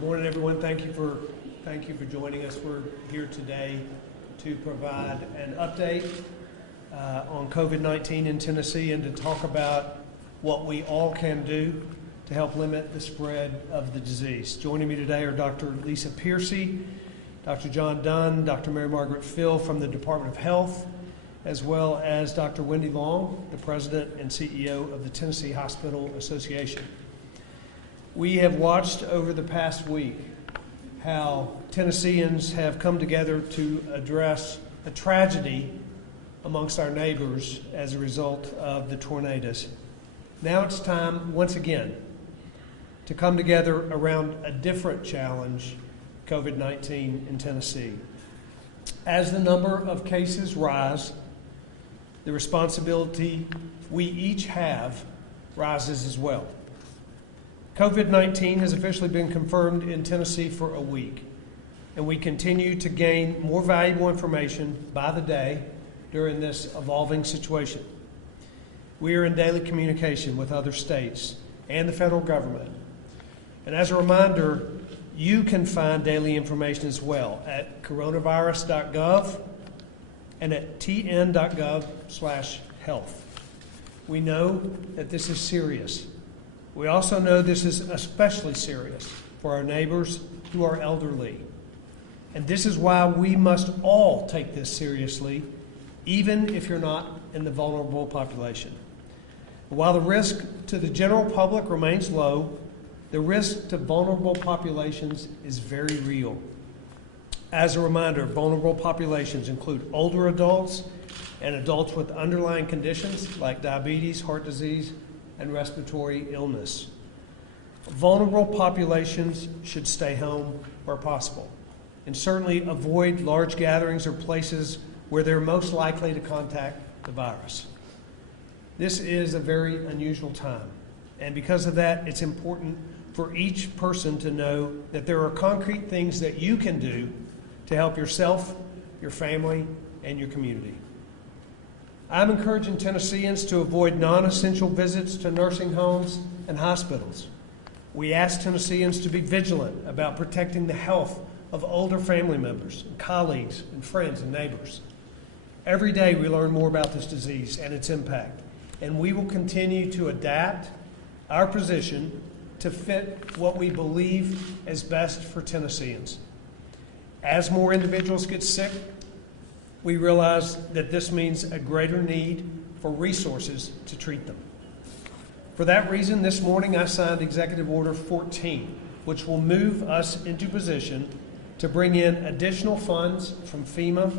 Good morning, everyone. Thank you for joining us. We're here today to provide an update on COVID-19 in Tennessee and to talk about what we all can do to help limit the spread of the disease. Joining me today are Dr. Lisa Piercy, Dr. John Dunn, Dr. Mary Margaret Phil from the Department of Health, as well as Dr. Wendy Long, the President and CEO of the Tennessee Hospital Association. We have watched over the past week how Tennesseans have come together to address a tragedy amongst our neighbors as a result of the tornadoes. Now it's time, once again, to come together around a different challenge, COVID-19 in Tennessee. As the number of cases rise, the responsibility we each have rises as well. COVID-19 has officially been confirmed in Tennessee for a week, and we continue to gain more valuable information by the day during this evolving situation. We are in daily communication with other states and the federal government. And as a reminder, you can find daily information as well at coronavirus.gov and at tn.gov/health. We know that this is serious. We also know this is especially serious for our neighbors who are elderly. And this is why we must all take this seriously, even if you're not in the vulnerable population. While the risk to the general public remains low, the risk to vulnerable populations is very real. As a reminder, vulnerable populations include older adults and adults with underlying conditions like diabetes, heart disease, and respiratory illness. Vulnerable populations should stay home where possible, and certainly avoid large gatherings or places where they're most likely to contact the virus. This is a very unusual time, and because of that, it's important for each person to know that there are concrete things that you can do to help yourself, your family, and your community. I'm encouraging Tennesseans to avoid non-essential visits to nursing homes and hospitals. We ask Tennesseans to be vigilant about protecting the health of older family members, and colleagues, and friends and neighbors. Every day we learn more about this disease and its impact, and we will continue to adapt our position to fit what we believe is best for Tennesseans. As more individuals get sick, we realize that this means a greater need for resources to treat them. For that reason, this morning I signed Executive Order 14, which will move us into position to bring in additional funds from FEMA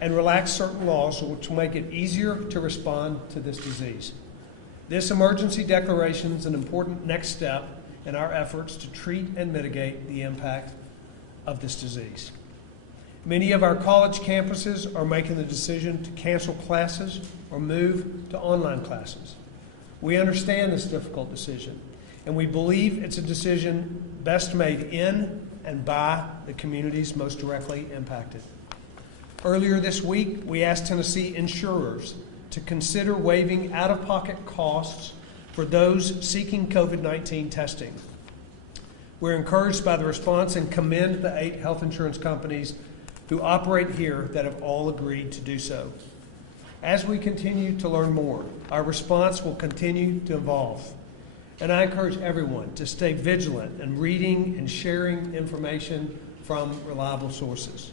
and relax certain laws which will make it easier to respond to this disease. This emergency declaration is an important next step in our efforts to treat and mitigate the impact of this disease. Many of our college campuses are making the decision to cancel classes or move to online classes. We understand this difficult decision, and we believe it's a decision best made in and by the communities most directly impacted. Earlier this week, we asked Tennessee insurers to consider waiving out-of-pocket costs for those seeking COVID-19 testing. We're encouraged by the response and commend the 8 health insurance companies who operate here that have all agreed to do so. As we continue to learn more, our response will continue to evolve. And I encourage everyone to stay vigilant in reading and sharing information from reliable sources.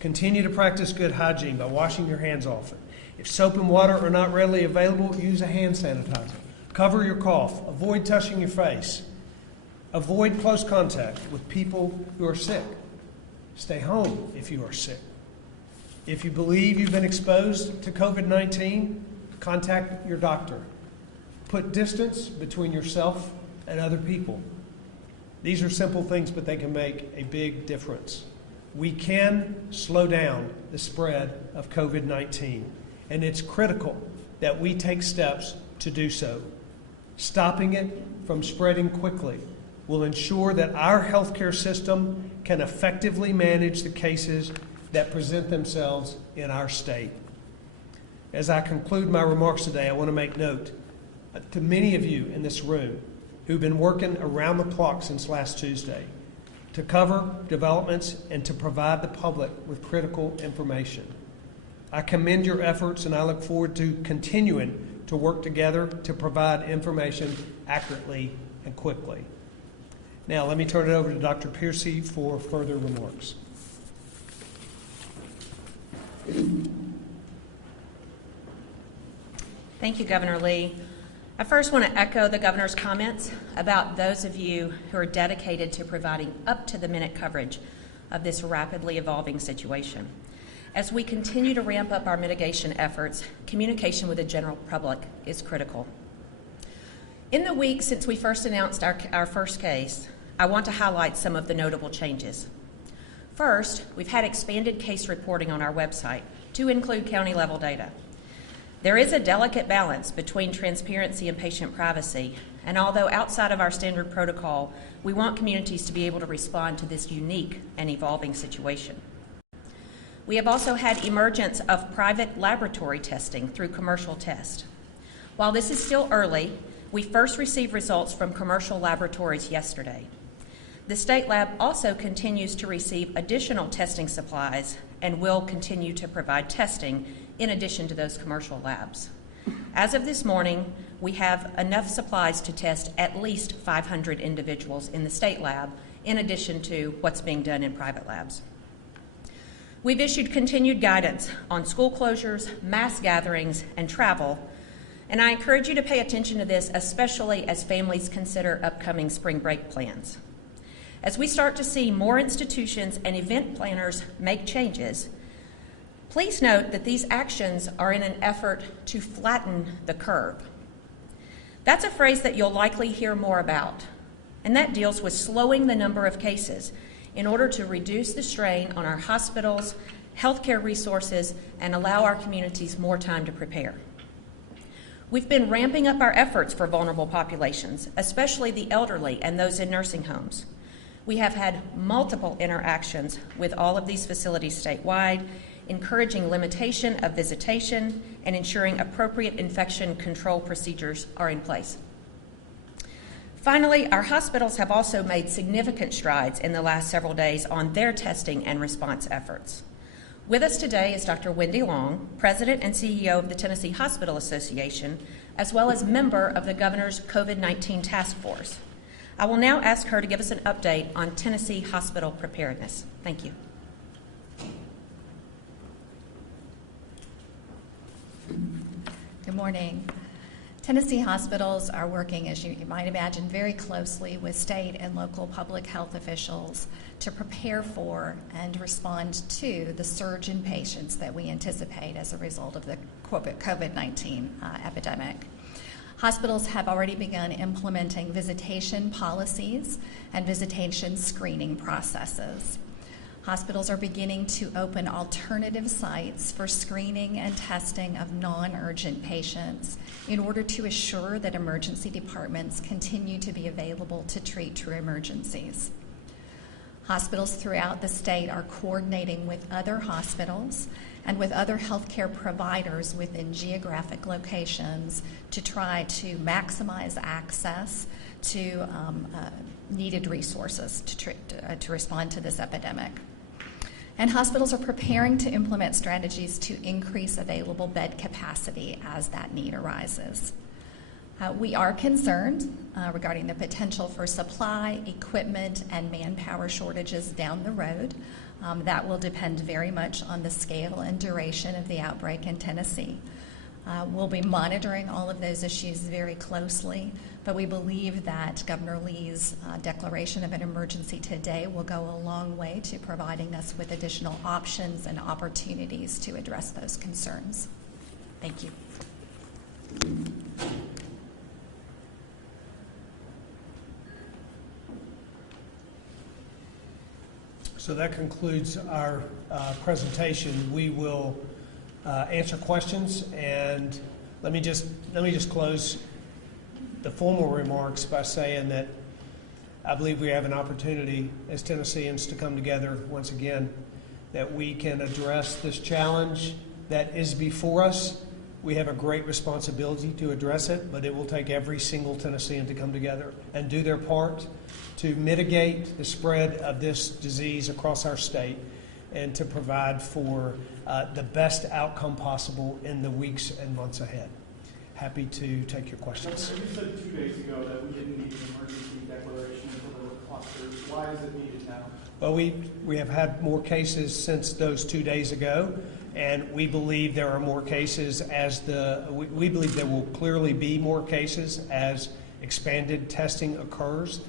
Continue to practice good hygiene by washing your hands often. If soap and water are not readily available, use a hand sanitizer. Cover your cough. Avoid touching your face. Avoid close contact with people who are sick. Stay home if you are sick. If you believe you've been exposed to COVID-19, contact your doctor. Put distance between yourself and other people. These are simple things, but they can make a big difference. We can slow down the spread of COVID-19, and it's critical that we take steps to do so. Stopping it from spreading quickly will ensure that our healthcare system can effectively manage the cases that present themselves in our state. As I conclude my remarks today, I want to make note to many of you in this room who've been working around the clock since last Tuesday. to cover developments, and to provide the public with critical information. I commend your efforts, and I look forward to continuing to work together to provide information accurately and quickly. Now, let me turn it over to Dr. Piercy for further remarks. Thank you, Governor Lee. I first want to echo the Governor's comments about those of you who are dedicated to providing up-to-the-minute coverage of this rapidly evolving situation. As we continue to ramp up our mitigation efforts, communication with the general public is critical. In the week since we first announced our first case, I want to highlight some of the notable changes. First, we've had expanded case reporting on our website to include county-level data. There is a delicate balance between transparency and patient privacy, and although outside of our standard protocol, we want communities to be able to respond to this unique and evolving situation. We have also had emergence of private laboratory testing through commercial tests. While this is still early, we first received results from commercial laboratories yesterday. The state lab also continues to receive additional testing supplies and will continue to provide testing in addition to those commercial labs. As of this morning, we have enough supplies to test at least 500 individuals in the state lab, in addition to what's being done in private labs. We've issued continued guidance on school closures, mass gatherings, and travel, and I encourage you to pay attention to this, especially as families consider upcoming spring break plans. As we start to see more institutions and event planners make changes, please note that these actions are in an effort to flatten the curve. That's a phrase that you'll likely hear more about, and that deals with slowing the number of cases in order to reduce the strain on our hospitals, healthcare resources, and allow our communities more time to prepare. We've been ramping up our efforts for vulnerable populations, especially the elderly and those in nursing homes. We have had multiple interactions with all of these facilities statewide, encouraging limitation of visitation and ensuring appropriate infection control procedures are in place. Finally, our hospitals have also made significant strides in the last several days on their testing and response efforts. With us today is Dr. Wendy Long, President and CEO of the Tennessee Hospital Association, as well as member of the Governor's COVID-19 Task Force. I will now ask her to give us an update on Tennessee hospital preparedness. Thank you. Good morning. Tennessee hospitals are working, as you might imagine, very closely with state and local public health officials to prepare for and respond to the surge in patients that we anticipate as a result of the COVID-19 epidemic. Hospitals have already begun implementing visitation policies and visitation screening processes. Hospitals are beginning to open alternative sites for screening and testing of non-urgent patients in order to assure that emergency departments continue to be available to treat true emergencies. Hospitals throughout the state are coordinating with other hospitals and with other healthcare providers within geographic locations to try to maximize access to needed resources to respond to this epidemic. And hospitals are preparing to implement strategies to increase available bed capacity as that need arises. We are concerned regarding the potential for supply, equipment, and manpower shortages down the road. That will depend very much on the scale and duration of the outbreak in Tennessee. We'll be monitoring all of those issues very closely, but we believe that Governor Lee's declaration of an emergency today will go a long way to providing us with additional options and opportunities to address those concerns. Thank you. So that concludes our presentation. We will answer questions, and let me just close the formal remarks by saying that I believe we have an opportunity as Tennesseans to come together once again, that we can address this challenge that is before us We have a great responsibility to address it, but it will take every single Tennessean to come together and do their part to mitigate the spread of this disease across our state and to provide for the best outcome possible in the weeks and months ahead. Happy to take your questions. You said 2 days ago that we didn't need an emergency declaration until there were clusters. Why is it needed now? Well, we have had more cases since those 2 days ago, and we believe there are more cases we believe there will clearly be more cases as expanded testing occurs,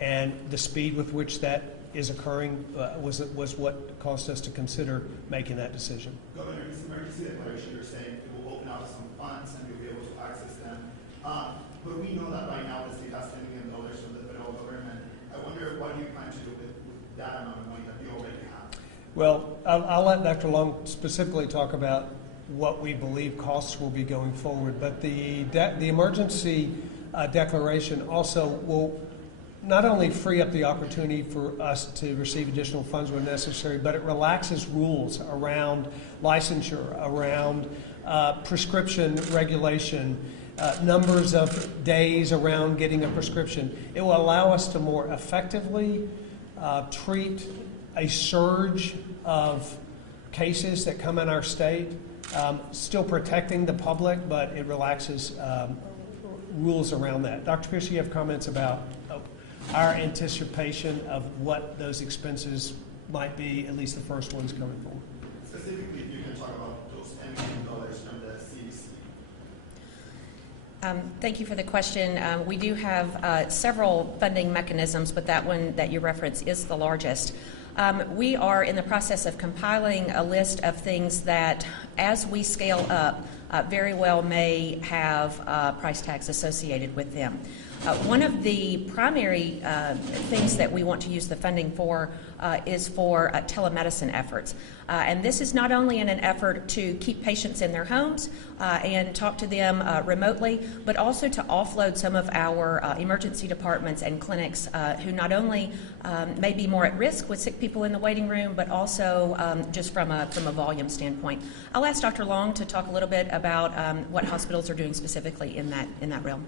and the speed with which that is occurring was what caused us to consider making that decision. Governor, this emergency declaration, you're saying it will open up some funds and you'll be able to access them. But we know that right now the state has $10 million from the federal government. I wonder what do you plan to do with that amount of money that we already have? Well, I'll let Dr. Long specifically talk about what we believe costs will be going forward, but the emergency declaration also will not only free up the opportunity for us to receive additional funds when necessary, but it relaxes rules around licensure, around prescription regulation, numbers of days around getting a prescription. It will allow us to more effectively treat a surge of cases that come in our state, still protecting the public, but it relaxes rules around that. Dr. Pierce, you have comments about our anticipation of what those expenses might be, at least the first ones coming forward. Specifically, if you can talk about those $10 million from the CDC. Thank you for the question. We do have several funding mechanisms, but that one that you reference is the largest. We are in the process of compiling a list of things that, as we scale up, very well may have price tags associated with them. One of the primary things that we want to use the funding for is for telemedicine efforts. And this is not only in an effort to keep patients in their homes and talk to them remotely, but also to offload some of our emergency departments and clinics who not only may be more at risk with sick people in the waiting room, but also just from a volume standpoint. I'll ask Dr. Long to talk a little bit about what hospitals are doing specifically in that realm.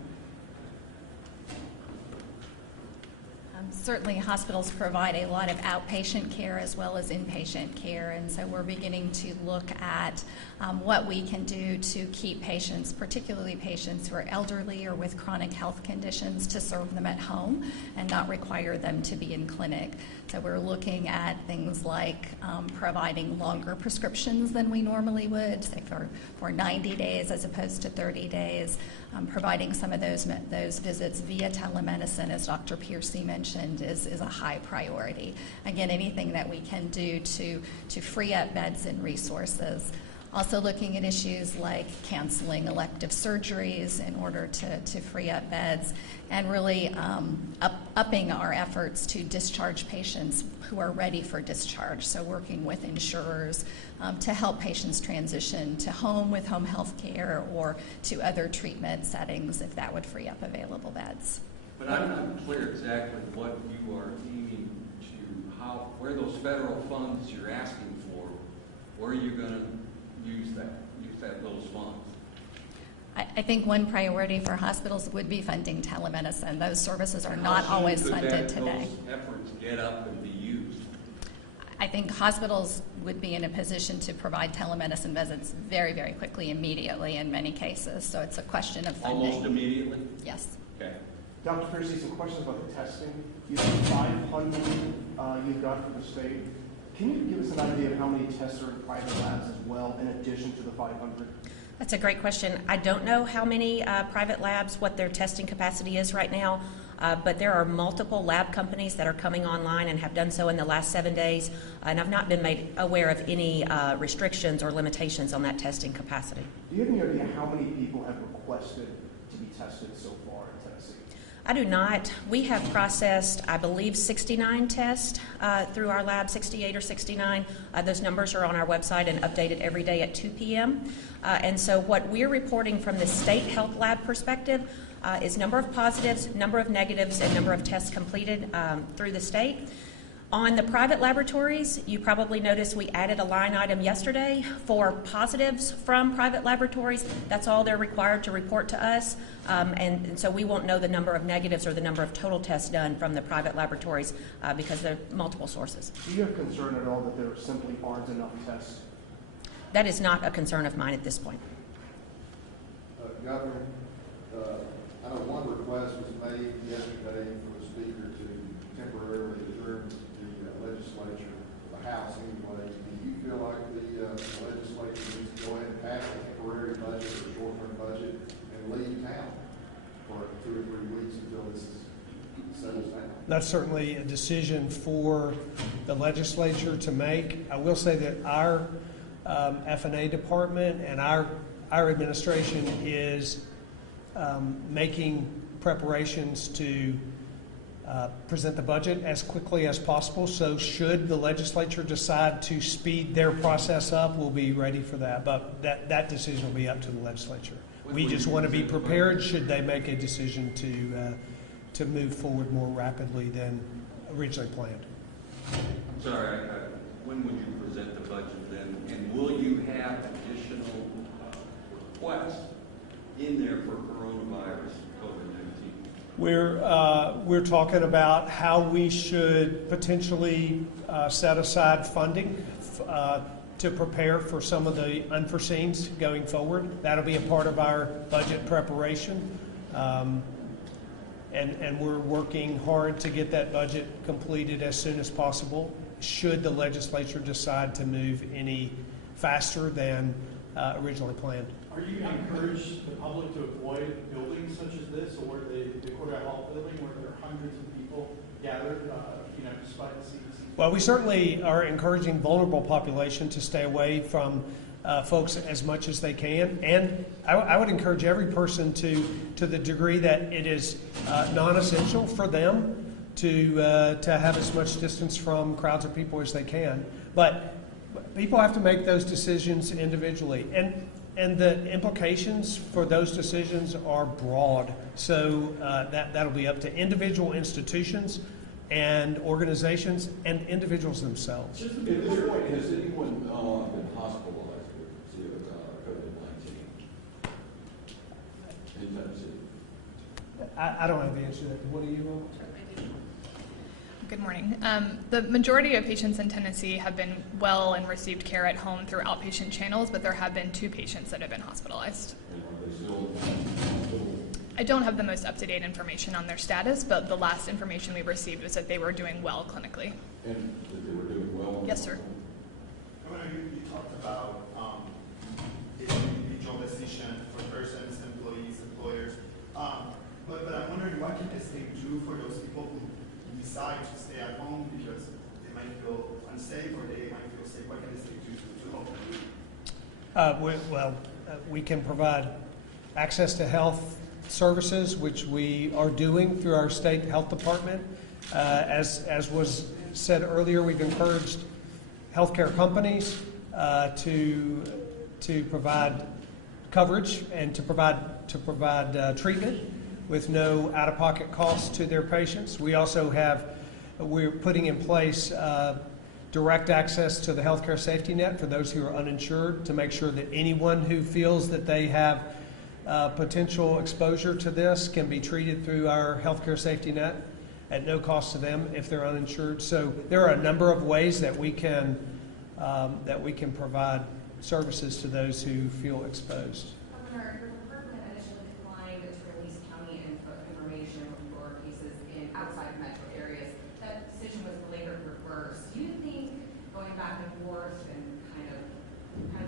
Certainly, hospitals provide a lot of outpatient care as well as inpatient care, and so we're beginning to look at what we can do to keep patients, particularly patients who are elderly or with chronic health conditions, to serve them at home and not require them to be in clinic. So we're looking at things like providing longer prescriptions than we normally would, say for 90 days as opposed to 30 days, providing some of those visits via telemedicine, as Dr. Piercy mentioned, is a high priority. Again, anything that we can do to free up beds and resources. Also looking at issues like canceling elective surgeries in order to free up beds, and really upping our efforts to discharge patients who are ready for discharge. So working with insurers to help patients transition to home with home health care or to other treatment settings if that would free up available beds. But I'm not clear exactly what you are aiming to, where those federal funds you're asking for, where are you going to use those funds? I think one priority for hospitals would be funding telemedicine. Those services are not always funded today. Those efforts get up and be used? I think hospitals would be in a position to provide telemedicine visits very, very quickly, immediately in many cases. So it's a question of funding. Almost immediately? Yes. Okay. Dr. Piercy, some questions about the testing. You have 500 you've got from the state. Can you give us an idea of how many tests are in private labs as well, in addition to the 500? That's a great question. I don't know how many private labs, what their testing capacity is right now, but there are multiple lab companies that are coming online and have done so in the last 7 days, and I've not been made aware of any restrictions or limitations on that testing capacity. Do you have any idea how many people have requested to be tested so far in Tennessee? I do not. We have processed, I believe, 69 tests through our lab, 68 or 69. Those numbers are on our website and updated every day at 2 p.m. And so what we're reporting from the state health lab perspective is number of positives, number of negatives, and number of tests completed through the state. On the private laboratories, you probably noticed we added a line item yesterday for positives from private laboratories. That's all they're required to report to us, and so we won't know the number of negatives or the number of total tests done from the private laboratories because there are multiple sources. Do you have concern at all that there simply aren't enough tests? That is not a concern of mine at this point. Governor, I know one request was made yesterday for the speaker to temporarily adjourn the legislature, the House anyway. Do you feel like the legislature needs to go ahead and pass a temporary budget or short-term budget and leave town for 2 or 3 weeks until this is settles down? That's certainly a decision for the legislature to make. I will say that our F&A department and our administration is making preparations to present the budget as quickly as possible. So should the legislature decide to speed their process up, we'll be ready for that. But that decision will be up to the legislature. We just want to be prepared should they make a decision to move forward more rapidly than originally planned. I'm sorry, when would you present the budget then? And will you have additional requests in there for coronavirus, COVID-19? We're talking about how we should potentially set aside funding to prepare for some of the unforeseens going forward. That'll be a part of our budget preparation. And we're working hard to get that budget completed as soon as possible, should the legislature decide to move any faster than originally planned. Are you going to encourage the public to avoid buildings such as this, or the courthouse hall building, where there are hundreds of people gathered, despite the CDC? Well, we certainly are encouraging vulnerable population to stay away from folks as much as they can, and I would encourage every person to the degree that it is non-essential for them to have as much distance from crowds of people as they can. But people have to make those decisions individually, and the implications for those decisions are broad. So that'll be up to individual institutions and organizations and individuals themselves. At this point, has anyone been hospitalized with COVID-19 in Tennessee? I don't have the answer to that. What do you want? Good morning. The majority of patients in Tennessee have been well and received care at home through outpatient channels, but there have been 2 patients that have been hospitalized. And are they still in hospital? I don't have the most up-to-date information on their status, but the last information we received was that they were doing well clinically. And that they were doing well? Yes, sir. Governor, you talked about the individual decision for persons, employees, employers. But I'm wondering, what can the state do for those people who decide to stay at home because they might feel unsafe or they might feel safe? What can the state do to help them? We can provide access to health services, which we are doing through our state health department. As was said earlier, we've encouraged healthcare companies to provide coverage and to provide treatment with no out-of-pocket costs to their patients. We're putting in place direct access to the healthcare safety net for those who are uninsured, to make sure that anyone who feels that they have potential exposure to this can be treated through our healthcare safety net at no cost to them if they're uninsured. So there are a number of ways that we can provide services to those who feel exposed. Governor, your department initially declined to release county information for cases in outside metro areas. That decision was later reversed. Do you think going back and forth and kind of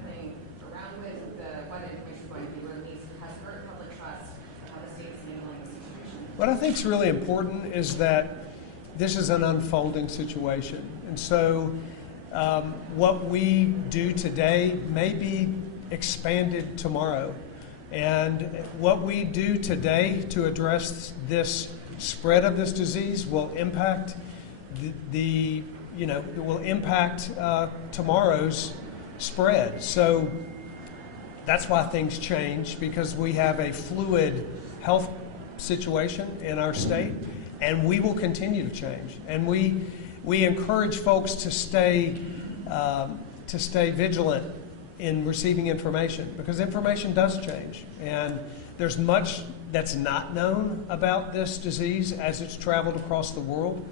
playing around with what information is going to be released has hurt public trust of how the state is handling the situation? What I think is really important is that this is an unfolding situation. And so what we do today may be expanded tomorrow. And what we do today to address this spread of this disease will impact tomorrow's spread. So that's why things change, because we have a fluid health situation in our state, and we will continue to change. And we encourage folks to stay vigilant in receiving information, because information does change. And there's much that's not known about this disease as it's traveled across the world.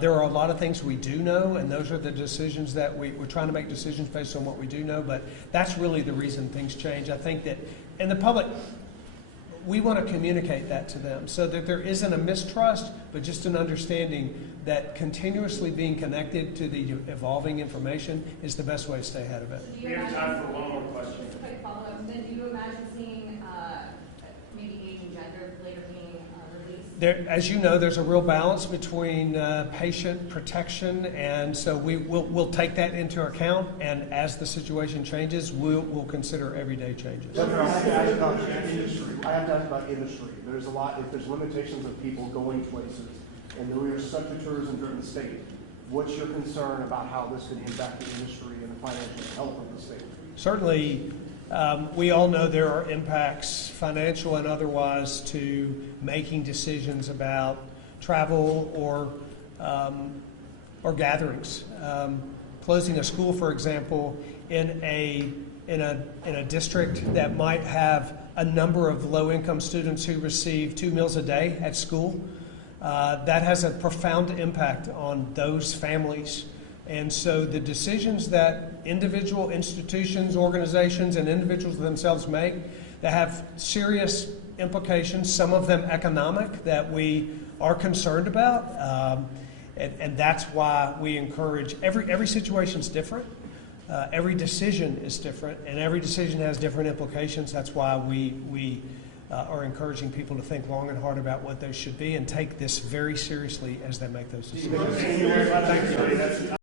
There are a lot of things we do know, and those are the decisions that we're trying to make decisions based on what we do know, but that's really the reason things change. I think that, and the public, we want to communicate that to them so that there isn't a mistrust, but just an understanding that continuously being connected to the evolving information is the best way to stay ahead of it. We have time for one more question. Just a quick follow-up. Then do you imagine seeing maybe age and gender later being released? There, as you know, there's a real balance between patient protection, and so we'll take that into account. And as the situation changes, we'll consider everyday changes. I have to ask about industry. I have to ask about industry. There's a lot. If there's limitations of people going places, and we are subject to tourism during the state, what's your concern about how this could impact the industry and the financial health of the state? Certainly, we all know there are impacts, financial and otherwise, to making decisions about travel or gatherings. Closing a school, for example, in a district that might have a number of low-income students who receive 2 meals a day at school, that has a profound impact on those families. And so the decisions that individual institutions, organizations, and individuals themselves make that have serious implications, some of them economic, that we are concerned about. And that's why we encourage, every situation is different. Every decision is different, and every decision has different implications. That's why we are encouraging people to think long and hard about what those should be and take this very seriously as they make those decisions.